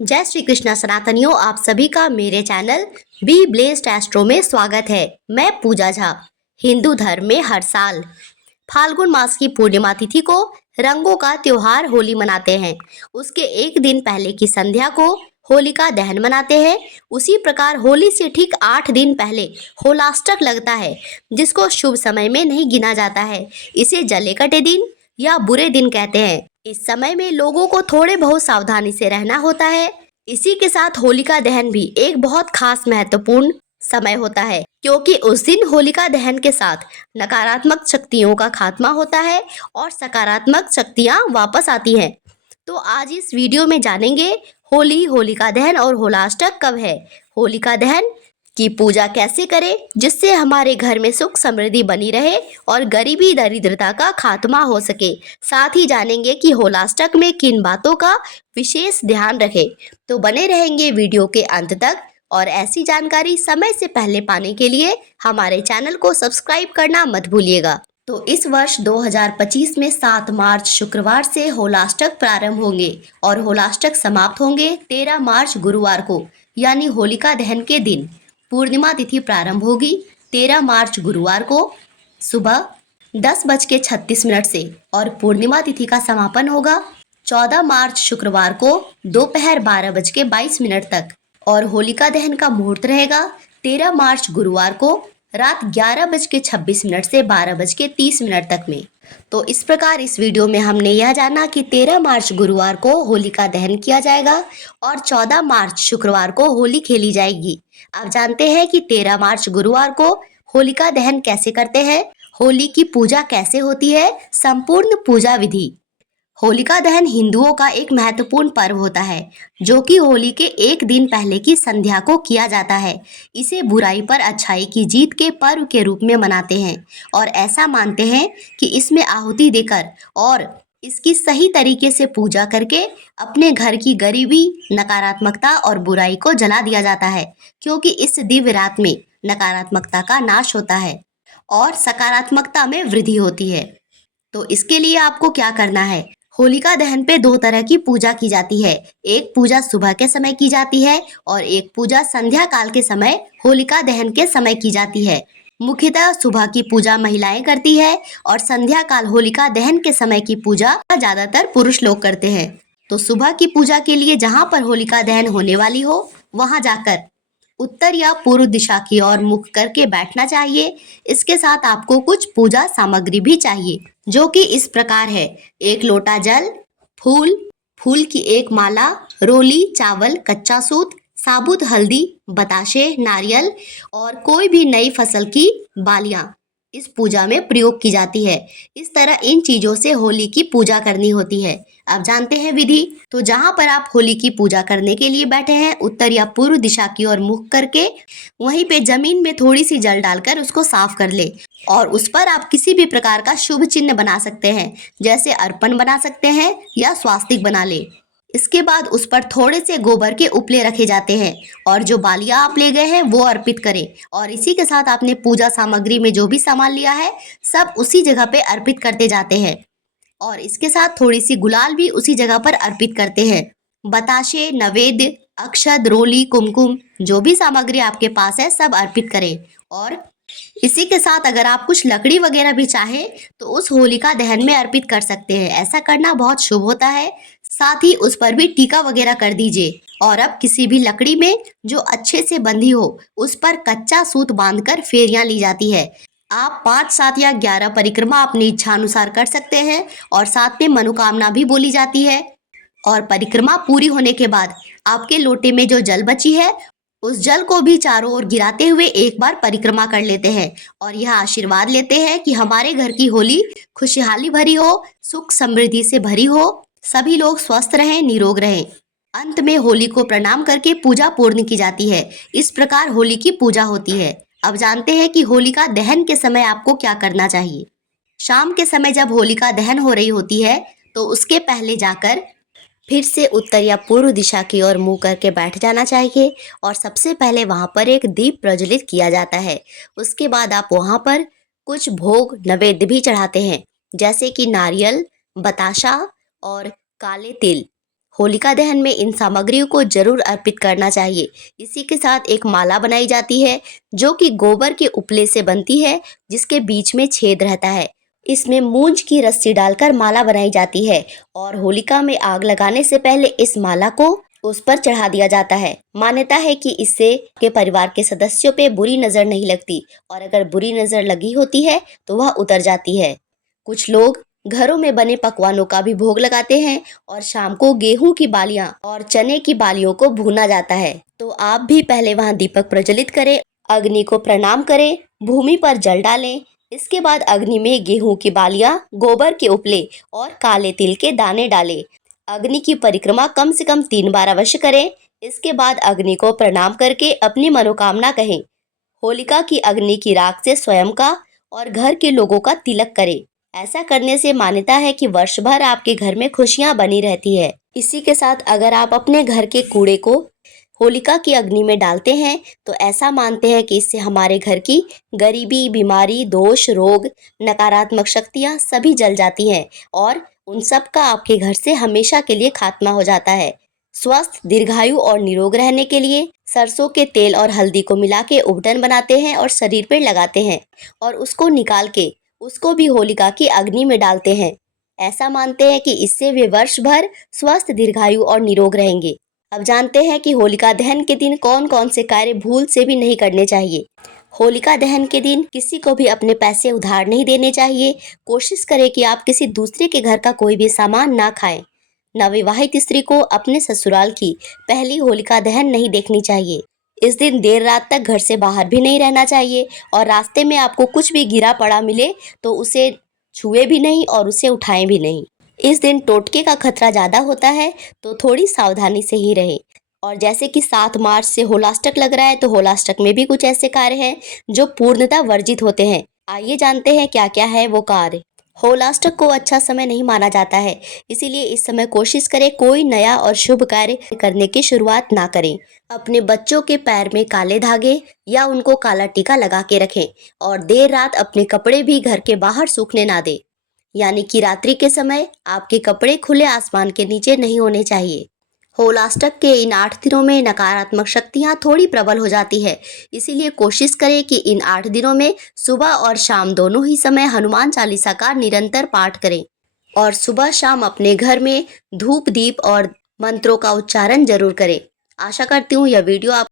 जय श्री कृष्णा सनातनियों, आप सभी का मेरे चैनल बी ब्लेस्ड एस्ट्रो में स्वागत है। मैं पूजा झा। हिंदू धर्म में हर साल फाल्गुन मास की पूर्णिमा तिथि को रंगों का त्योहार होली मनाते हैं। उसके एक दिन पहले की संध्या को होलिका दहन मनाते हैं। उसी प्रकार होली से ठीक 8 दिन पहले होलाष्टक लगता है, जिसको शुभ समय में नहीं गिना जाता है। इसे जले कटे दिन या बुरे दिन कहते हैं। इस समय में लोगों को थोड़े बहुत सावधानी से रहना होता है। इसी के साथ होलिका दहन भी एक बहुत खास महत्वपूर्ण समय होता है, क्योंकि उस दिन होलिका दहन के साथ नकारात्मक शक्तियों का खात्मा होता है और सकारात्मक शक्तियां वापस आती हैं। तो आज इस वीडियो में जानेंगे होली, होलिका दहन और होलाष्टक कब है, होलिका दहन की पूजा कैसे करें जिससे हमारे घर में सुख समृद्धि बनी रहे और गरीबी दरिद्रता का खात्मा हो सके। साथ ही जानेंगे कि होलाष्टक में किन बातों का विशेष ध्यान रखें। तो बने रहेंगे वीडियो के अंत तक और ऐसी जानकारी समय से पहले पाने के लिए हमारे चैनल को सब्सक्राइब करना मत भूलिएगा। तो इस वर्ष 2025 में 7 मार्च शुक्रवार से होलाष्टक प्रारंभ होंगे और होलाष्टक समाप्त होंगे 13 मार्च गुरुवार को, यानी होलिका दहन के दिन। पूर्णिमा तिथि प्रारंभ होगी 13 मार्च गुरुवार को सुबह 10:36 से और पूर्णिमा तिथि का समापन होगा 14 मार्च शुक्रवार को दोपहर 12:22 तक और होलिका दहन का मुहूर्त रहेगा 13 मार्च गुरुवार को रात 11:26 से 12:30 तक में। तो इस प्रकार इस वीडियो में हमने यह जाना कि 13 मार्च गुरुवार को होलिका दहन किया जाएगा और 14 मार्च शुक्रवार को होली खेली जाएगी। अब जानते हैं कि 13 मार्च गुरुवार को होलिका दहन कैसे करते हैं, होली की पूजा कैसे होती है, संपूर्ण पूजा विधि। होलिका दहन हिंदुओं का एक महत्वपूर्ण पर्व होता है, जो कि होली के एक दिन पहले की संध्या को किया जाता है। इसे बुराई पर अच्छाई की जीत के पर्व के रूप में मनाते हैं और ऐसा मानते हैं कि इसमें आहुति देकर और इसकी सही तरीके से पूजा करके अपने घर की गरीबी, नकारात्मकता और बुराई को जला दिया जाता है, क्योंकि इस दिव्य रात में नकारात्मकता का नाश होता है और सकारात्मकता में वृद्धि होती है। तो इसके लिए आपको क्या करना है, होलिका दहन पे 2 तरह की पूजा की जाती है। एक पूजा सुबह के समय की जाती है और एक पूजा संध्या काल के समय होलिका दहन के समय की जाती है। मुख्यतः सुबह की पूजा महिलाएं करती है और संध्या काल होलिका दहन के समय की पूजा ज्यादातर पुरुष लोग करते हैं। तो सुबह की पूजा के लिए जहाँ पर होलिका दहन होने वाली हो वहाँ जाकर उत्तर या पूर्व दिशा की ओर मुख करके बैठना चाहिए। इसके साथ आपको कुछ पूजा सामग्री भी चाहिए, जो कि इस प्रकार है: 1 लोटा जल, फूल, फूल की 1 माला, रोली, चावल, कच्चा सूत, साबुत हल्दी, बताशे, नारियल और कोई भी नई फसल की बालियां इस पूजा में प्रयोग की जाती है। इस तरह इन चीजों से होली की पूजा करनी होती है। अब जानते हैं विधि। तो जहाँ पर आप होली की पूजा करने के लिए बैठे हैं, उत्तर या पूर्व दिशा की ओर मुख करके वहीं पे जमीन में थोड़ी सी जल डालकर उसको साफ कर ले और उस पर आप किसी भी प्रकार का शुभ चिन्ह बना सकते हैं, जैसे अर्पण बना सकते हैं या स्वास्तिक बना ले। इसके बाद उस पर थोड़े से गोबर के उपले रखे जाते हैं और जो बालियां आप ले गए हैं वो अर्पित करें और इसी के साथ आपने पूजा सामग्री में जो भी सामान लिया है सब उसी जगह पे अर्पित करते जाते हैं और इसके साथ थोड़ी सी गुलाल भी उसी जगह पर अर्पित करते हैं। बताशे, नवेद्य, अक्षत, रोली, कुमकुम, जो भी सामग्री आपके पास है सब अर्पित करें और इसी के साथ अगर आप कुछ लकड़ी वगैरह भी चाहें तो उस होलिका दहन में अर्पित कर सकते हैं। ऐसा करना बहुत शुभ होता है। साथ ही उस पर भी टीका वगैरह कर दीजिए और अब किसी भी लकड़ी में जो अच्छे से बंधी हो उस पर कच्चा सूत बांधकर फेरियां ली जाती है। आप 5, 7 या 11 परिक्रमा अपनी इच्छा अनुसार कर सकते हैं और साथ में मनोकामना भी बोली जाती है। और परिक्रमा पूरी होने के बाद आपके लोटे में जो जल बची है उस जल को भी चारों ओर गिराते हुए एक बार परिक्रमा कर लेते हैं और यह आशीर्वाद लेते हैं कि हमारे घर की होली खुशहाली भरी हो, सुख समृद्धि से भरी हो, सभी लोग स्वस्थ रहें, निरोग रहें। अंत में होली को प्रणाम करके पूजा पूर्ण की जाती है। इस प्रकार होली की पूजा होती है। अब जानते हैं कि होलिका दहन के समय आपको क्या करना चाहिए। शाम के समय जब होलिका दहन हो रही होती है तो उसके पहले जाकर फिर से उत्तर या पूर्व दिशा की ओर मुंह करके बैठ जाना चाहिए और सबसे पहले वहां पर एक दीप प्रज्वलित किया जाता है। उसके बाद आप वहां पर कुछ भोग नैवेद्य भी चढ़ाते हैं, जैसे कि नारियल, बताशा और काले तिल। होलिका दहन में इन सामग्रियों को जरूर अर्पित करना चाहिए। इसी के साथ एक माला बनाई जाती है जो कि गोबर के उपले से बनती है, जिसके बीच में छेद रहता है। इसमें मूंज की रस्सी डालकर माला बनाई जाती है और होलिका में आग लगाने से पहले इस माला को उस पर चढ़ा दिया जाता है। मान्यता है कि इससे के परिवार के सदस्यों पे बुरी नजर नहीं लगती और अगर बुरी नजर लगी होती है तो वह उतर जाती है। कुछ लोग घरों में बने पकवानों का भी भोग लगाते हैं और शाम को गेहूं की बालियां और चने की बालियों को भूना जाता है। तो आप भी पहले वहां दीपक प्रज्वलित करें, अग्नि को प्रणाम करें, भूमि पर जल डालें। इसके बाद अग्नि में गेहूं की बालियां, गोबर के उपले और काले तिल के दाने डालें। अग्नि की परिक्रमा कम से कम 3 बार अवश्य करें। इसके बाद अग्नि को प्रणाम करके अपनी मनोकामना कहें। होलिका की अग्नि की राख से स्वयं का और घर के लोगों का तिलक करें। ऐसा करने से मान्यता है कि वर्ष भर आपके घर में खुशियां बनी रहती है। इसी के साथ अगर आप अपने घर के कूड़े को होलिका की अग्नि में डालते हैं तो ऐसा मानते हैं कि इससे हमारे घर की गरीबी, बीमारी, दोष, रोग, नकारात्मक शक्तियां सभी जल जाती हैं और उन सब का आपके घर से हमेशा के लिए खात्मा हो जाता है। स्वस्थ, दीर्घायु और निरोग रहने के लिए सरसों के तेल और हल्दी को मिला के उबटन बनाते हैं और शरीर पर लगाते हैं और उसको निकाल के उसको भी होलिका की अग्नि में डालते हैं। ऐसा मानते हैं कि इससे वे वर्ष भर स्वस्थ, दीर्घायु और निरोग रहेंगे। अब जानते हैं कि होलिका दहन के दिन कौन कौन से कार्य भूल से भी नहीं करने चाहिए। होलिका दहन के दिन किसी को भी अपने पैसे उधार नहीं देने चाहिए। कोशिश करें कि आप किसी दूसरे के घर का कोई भी सामान ना खाएं। नवविवाहित स्त्री को अपने ससुराल की पहली होलिका दहन नहीं देखनी चाहिए। इस दिन देर रात तक घर से बाहर भी नहीं रहना चाहिए और रास्ते में आपको कुछ भी गिरा पड़ा मिले तो उसे छुए भी नहीं और उसे उठाएं भी नहीं। इस दिन टोटके का खतरा ज़्यादा होता है तो थोड़ी सावधानी से ही रहें। और जैसे कि 7 मार्च से होलाष्टक लग रहा है तो होलाष्टक में भी कुछ ऐसे कार्य हैं जो पूर्णतः वर्जित होते हैं। आइए जानते हैं क्या क्या है वो कार्य। होलाष्टक को अच्छा समय नहीं माना जाता है, इसीलिए इस समय कोशिश करें कोई नया और शुभ कार्य करने की शुरुआत ना करें। अपने बच्चों के पैर में काले धागे या उनको काला टीका लगा के रखें और देर रात अपने कपड़े भी घर के बाहर सूखने ना दें। यानी कि रात्रि के समय आपके कपड़े खुले आसमान के नीचे नहीं होने चाहिए। होलाष्टक के इन 8 दिनों में नकारात्मक शक्तियां थोड़ी प्रबल हो जाती है, इसीलिए कोशिश करें कि इन 8 दिनों में सुबह और शाम दोनों ही समय हनुमान चालीसा का निरंतर पाठ करें और सुबह शाम अपने घर में धूप, दीप और मंत्रों का उच्चारण जरूर करें। आशा करती हूँ यह वीडियो आप